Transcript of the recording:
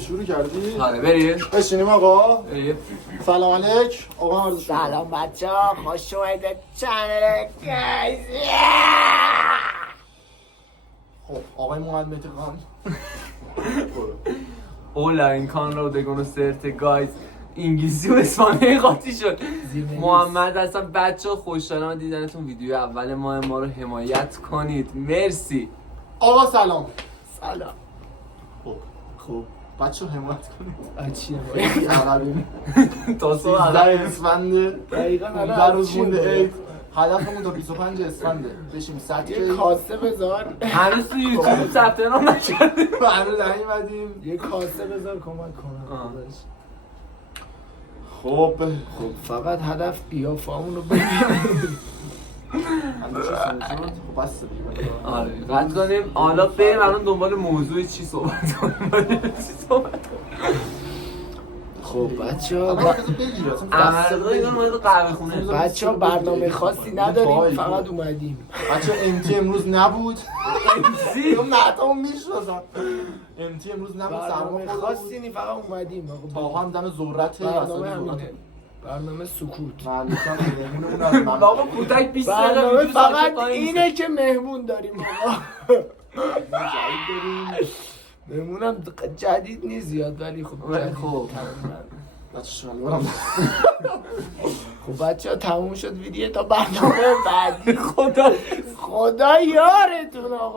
شروع کردی؟ آره بریم بشینیم آقا. بریم. سلام علیک آقا مرد. سلام بچه ها، خوش اومدید چنل گایز. خب آقای محمد مهدی خان. اولا این کان رو دگونو سرت گایز انگلیسی و اسپانیایی قاطی شد. محمد اصلا بچه ها خوشحالم دیدنتون. ویدیو اول ما رو حمایت کنید. مرسی آقا سلام. سلام. خب بچه حمایت کنید. چیه عقبیم تا 13 اسفند دقیقا در روز مونده عید. هدفمون تا 25 اسفنده بشیم 100 یه کاسه بذار. هنوز تو یوتیوب ثبت نام نکردیم. هنوز نیومدیم. یه کاسه بذار کمک کنم. خب فقط هدف قیافمون رو ببینیم. خب بس دیگه. آره قطع کنیم. حالا بریم الان دنبال موضوع چی صحبت کنیم. خب بچه ها بگیر احمد اینا اومد قهوه خونه. بچه ها برنامه خاصی نداریم، فقط اومدیم. بچه امتی امروز نبود. امسی مهتا میشناسم. امتی امروز نبود. برنامه سرما خاصی نی، فقط اومدیم. با هم دم ذرت برنامه همینه. برنامه سکوت. بابا کودک 20 دقیقه برنامه ویدیو فقط ساعت اینه که مهمون داریم آقا. مهمونم جدید نیست زیاد، ولی خب خب خب بچه ها تموم شد ویدیو تا برنامه بعدی. خدا خدا یارتون آقا.